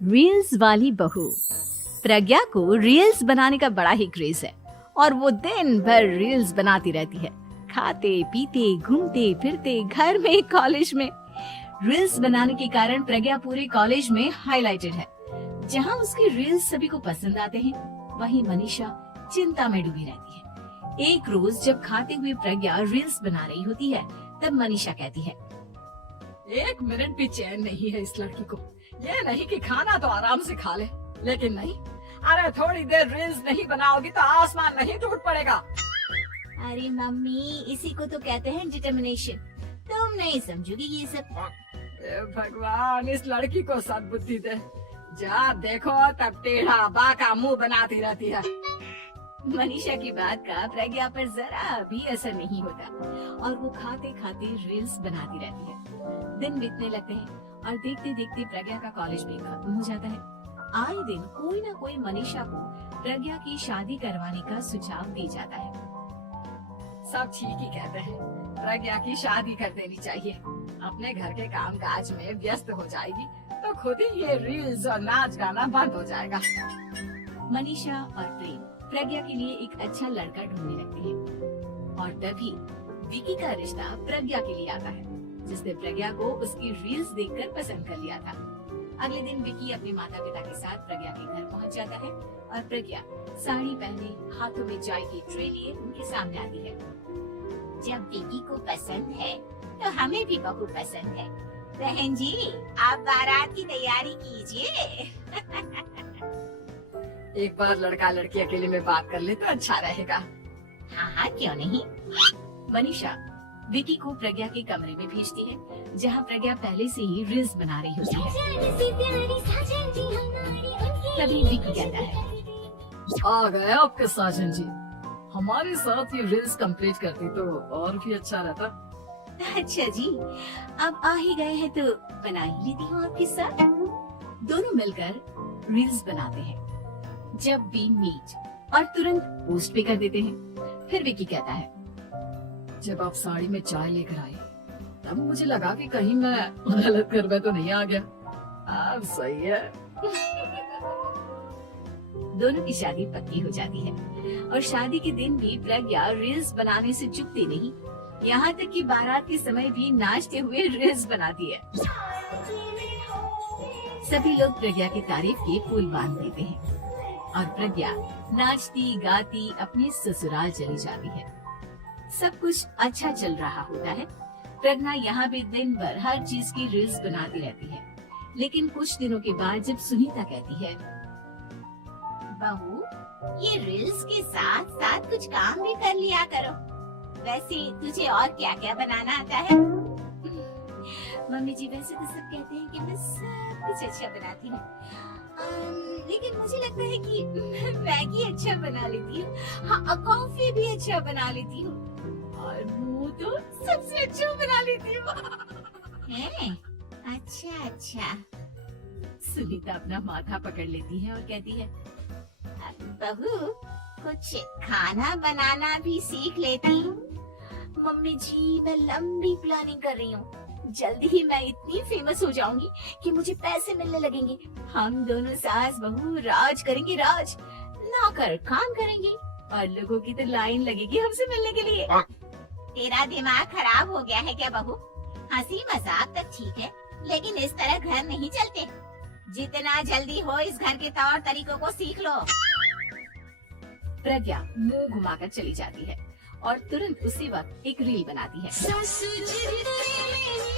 Reels वाली बहू। प्रज्ञा को रील्स बनाने का बड़ा ही क्रेज है और वो दिन भर रील्स बनाती रहती है। खाते पीते घूमते फिरते घर में कॉलेज में रील्स बनाने के कारण प्रज्ञा पूरे कॉलेज में हाईलाइटेड है। जहां उसकी रील्स सभी को पसंद आते हैं, वहीं मनीषा चिंता में डूबी रहती है। एक रोज जब खाते हुए प्रज्ञा रील्स बना रही होती है, तब मनीषा कहती है, एक मिनट भी चैन नहीं है इस लड़की को। ये नहीं कि खाना तो आराम से खा ले, लेकिन नहीं, अरे थोड़ी देर रील्स नहीं बनाओगी तो आसमान नहीं टूट पड़ेगा। अरे मम्मी, इसी को तो कहते हैं डिटर्मिनेशन। तुम नहीं समझोगी ये सब। भगवान, इस लड़की को सद्बुद्धि दे। जब देखो तब टेढ़ा बाका मुंह बनाती रहती है। मनीषा की बात का प्रज्ञा पर जरा भी असर नहीं होता और वो खाते खाते रील्स बनाती रहती है। दिन बीतने लगते हैं और देखते देखते प्रज्ञा का कॉलेज भी खत्म हो जाता है। आए दिन कोई ना कोई मनीषा को प्रज्ञा की शादी करवाने का सुझाव दे जाता है। सब ठीक ही कहते हैं, प्रज्ञा की शादी कर देनी चाहिए। अपने घर के काम काज में व्यस्त हो जाएगी तो खुद ही ये रील्स और नाच गाना बंद हो जाएगा। मनीषा और प्रेम प्रज्ञा के लिए एक अच्छा लड़का ढूंढने लगते हैं और तभी विकी का रिश्ता प्रज्ञा के लिए आता है, जिसने प्रज्ञा को उसकी रील्स देखकर पसंद कर लिया था। अगले दिन विकी अपने माता पिता के साथ प्रज्ञा के घर पहुंच जाता है और प्रज्ञा साड़ी पहने हाथों में चाय की ट्रे लिए उनके सामने आती है। जब विकी को पसंद है तो हमें भी बहू पसंद है। बहन जी, आप बारात की तैयारी कीजिए। एक बार लड़का लड़की अकेले में बात कर ले तो अच्छा रहेगा। हाँ हाँ, क्यों नहीं। मनीषा विकी को प्रज्ञा के कमरे में भेजती है, जहां प्रज्ञा पहले से ही रील्स बना रही होती है। तभी विकी कहता है, आ गए आपके साजन जी। हमारे साथ ये रील्स कंप्लीट करती तो और भी अच्छा रहता। अच्छा जी, अब आ ही गए हैं तो बना ही लेती हूँ आपके साथ। दोनों मिलकर रील्स बनाते हैं। जब भी मीट और तुरंत पोस्ट भी कर देते हैं। फिर विकी कहता है, जब आप साड़ी में चाय लेकर आई तब मुझे लगा कि कहीं मैं गलत घर में तो नहीं आ गया। अब सही है। दोनों की शादी पक्की हो जाती है और शादी के दिन भी प्रज्ञा रील्स बनाने से चूकती नहीं। यहाँ तक कि बारात के समय भी नाचते हुए रील्स बनाती है। सभी लोग प्रज्ञा की तारीफ के पुल बांध देते हैं और प्रज्ञा नाचती गाती अपने ससुराल चली जाती है। सब कुछ अच्छा चल रहा होता है। प्रज्ञा यहाँ भी दिन भर हर चीज की रील्स बनाती रहती है। लेकिन कुछ दिनों के बाद जब सुनीता कहती है, बहू, ये रील्स के साथ साथ कुछ काम भी कर लिया करो। वैसे तुझे और क्या क्या बनाना आता है? मम्मी जी, वैसे तो सब कहते हैं कि मैं सब कुछ अच्छा बनाती हूँ, लेकिन मुझे लगता है कि मैगी अच्छा बना लेती हूँ। हाँ, कॉफी भी अच्छा बना लेती हूँ और मुंह तो सबसे अच्छा बना लेती हूँ। अच्छा अच्छा। सुनीता अपना माथा पकड़ लेती है और कहती है, बहू, कुछ खाना बनाना भी सीख लेती। मम्मी जी, मैं लंबी प्लानिंग कर रही हूँ। जल्दी ही मैं इतनी फेमस हो जाऊंगी कि मुझे पैसे मिलने लगेंगे। हम दोनों सास बहू राज करेंगे, राज नौकर काम करेंगे और लोगों की तो लाइन लगेगी हमसे मिलने के लिए। तेरा दिमाग खराब हो गया है क्या बहू? हंसी मजाक तक ठीक है, लेकिन इस तरह घर नहीं चलते। जितना जल्दी हो इस घर के तौर तरीकों को सीख लो। प्रज्ञा मुंह घुमाकर चली जाती है और तुरंत उसी वक्त एक रील बनाती है।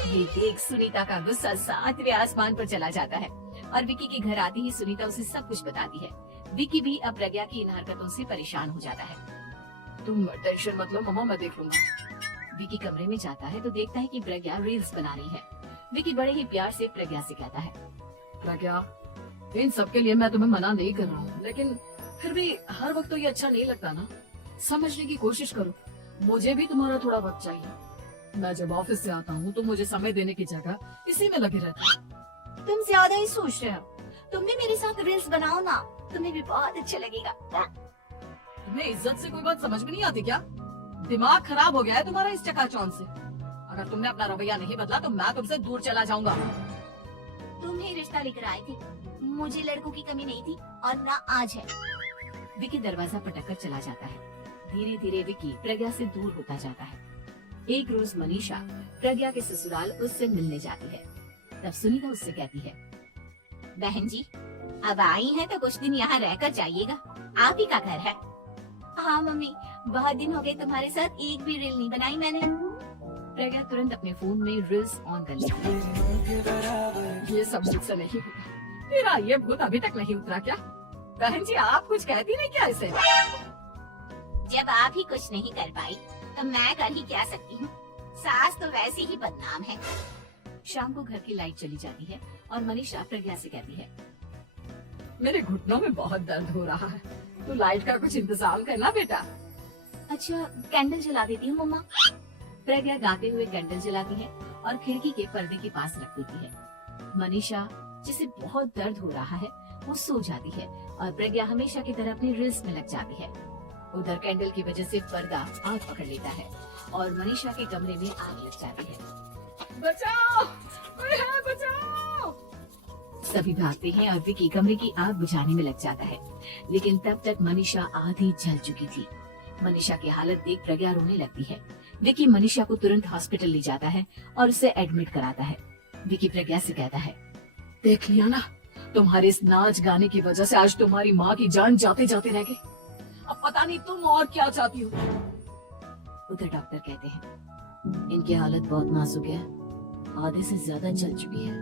ये देख सुनीता का गुस्सा सातवें आसमान पर चला जाता है और विकी के घर आते ही सुनीता उसे सब कुछ बताती है। विकी भी अब प्रज्ञा की इन हरकतों से परेशान हो जाता है। तुम टेंशन मत लो मम्मा, मैं देख लूंगा। विकी कमरे में जाता है तो देखता है कि प्रज्ञा रील्स बना रही है। विकी बड़े ही प्यार से प्रज्ञा से कहता है, प्रज्ञा, इन सब के लिए मैं तुम्हें मना नहीं कर रहा हूँ, लेकिन फिर भी हर वक्त तो ये अच्छा नहीं लगता ना। समझने की कोशिश करो, मुझे भी तुम्हारा थोड़ा वक्त चाहिए। मैं जब ऑफिस से आता हूँ तो मुझे समय देने की जगह इसी में लगे रहता हूँ। तुम ज्यादा ही सोच रहे हो। तुम भी मेरे साथ रील्स बनाओ ना, तुम्हें भी बहुत अच्छा लगेगा। तुम्हें इज्जत से कोई बात समझ में नहीं आती क्या? दिमाग खराब हो गया है तुम्हारा इस चकाचौंध से। अगर तुमने अपना रवैया नहीं बदला तो मैं तुमसे दूर चला जाऊंगा। तुम ही रिश्ता लेकर आई थी, मुझे लड़कों की कमी नहीं थी और ना आज है। विकी दरवाजा पटककर चला जाता है। धीरे धीरे विकी प्रज्ञा से दूर होता जाता है। एक रोज मनीषा प्रज्ञा के ससुराल उससे मिलने जाती है। तब सुनीता उससे कहती है, बहन जी, अब आई हैं तो कुछ दिन यहाँ रहकर जाइएगा, आप ही का घर है। हाँ मम्मी, बहुत दिन हो गए तुम्हारे साथ एक भी रील नहीं बनाई मैंने। प्रज्ञा तुरंत अपने फोन में रील्स ऑन कर लेती है। ये सब मुझसे नहीं होगा। मेरा ये भूत अभी तक नहीं उतरा क्या? बहन जी, आप कुछ कहती नहीं क्या इसे? जब आप ही कुछ नहीं कर पाई तो मैं कर ही क्या सकती हूँ। सास तो वैसे ही बदनाम है। शाम को घर की लाइट चली जाती है और मनीषा प्रज्ञा से कहती है, मेरे घुटनों में बहुत दर्द हो रहा है, तू लाइट का कुछ इंतजाम करना बेटा। अच्छा कैंडल जला देती हूँ मम्मा। प्रज्ञा गाते हुए कैंडल जलाती है और खिड़की के पर्दे के पास रख देती है। मनीषा, जिसे बहुत दर्द हो रहा है, वो सो जाती है और प्रज्ञा हमेशा की तरह अपनी रील्स में लग जाती है। उधर कैंडल की वजह से पर्दा आग पकड़ लेता है और मनीषा के कमरे में आग लग जाती है। बचाओ, कोई है, बचाओ। सभी भागते हैं और विकी कमरे की आग बुझाने में लग जाता है, लेकिन तब तक मनीषा आधी जल चुकी थी। मनीषा की हालत देख प्रज्ञा रोने लगती है। विकी मनीषा को तुरंत हॉस्पिटल ले जाता है और उसे एडमिट कराता है। विकी प्रज्ञा से कहता है, देख लिया ना, तुम्हारे इस नाच गाने की वजह से आज तुम्हारी माँ की जान जाते जाते रह गई। अब पता नहीं तुम और क्या चाहती हो। उधर डॉक्टर कहते हैं, इनकी हालत बहुत नाजुक है, आधे से ज्यादा जल चुकी है।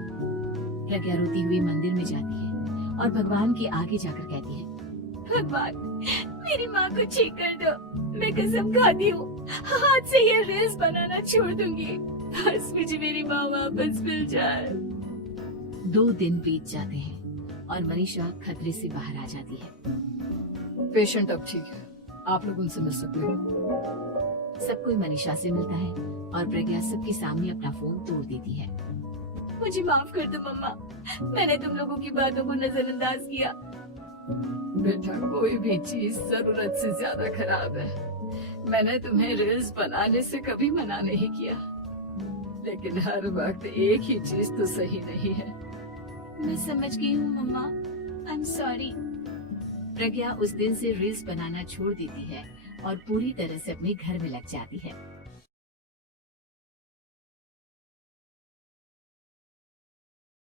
प्रज्ञा रोती हुई मंदिर में जाती है और भगवान के आगे जाकर कहती है, भगवान, मेरी माँ को ठीक कर दो। मैं कसम खाती हूँ, आज से ये रील्स बनाना छोड़ दूंगी। बस मुझे मेरी माँ वापस मिल जाए। 2 दिन बीत जाते हैं और मनीषा खतरे से बाहर आ जाती है। पेशेंट अब ठीक है, आप लोग उनसे मिल सकते हो। सब कोई मनीषा से मिलता है और प्रज्ञा सबके सामने अपना फोन तोड़ देती है। मुझे माफ कर दो मम्मा, मैंने तुम लोगों की बातों को नजरअंदाज किया। बेटा, कोई भी चीज जरूरत से ज्यादा खराब है। मैंने तुम्हें रील्स बनाने से कभी मना नहीं किया, लेकिन हर वक्त एक ही चीज तो सही नहीं है। मैं समझ गई हूँ मम्मा, आई एम सॉरी। प्रज्ञा उस दिन से रील्स बनाना छोड़ देती है और पूरी तरह से अपने घर में लग जाती है।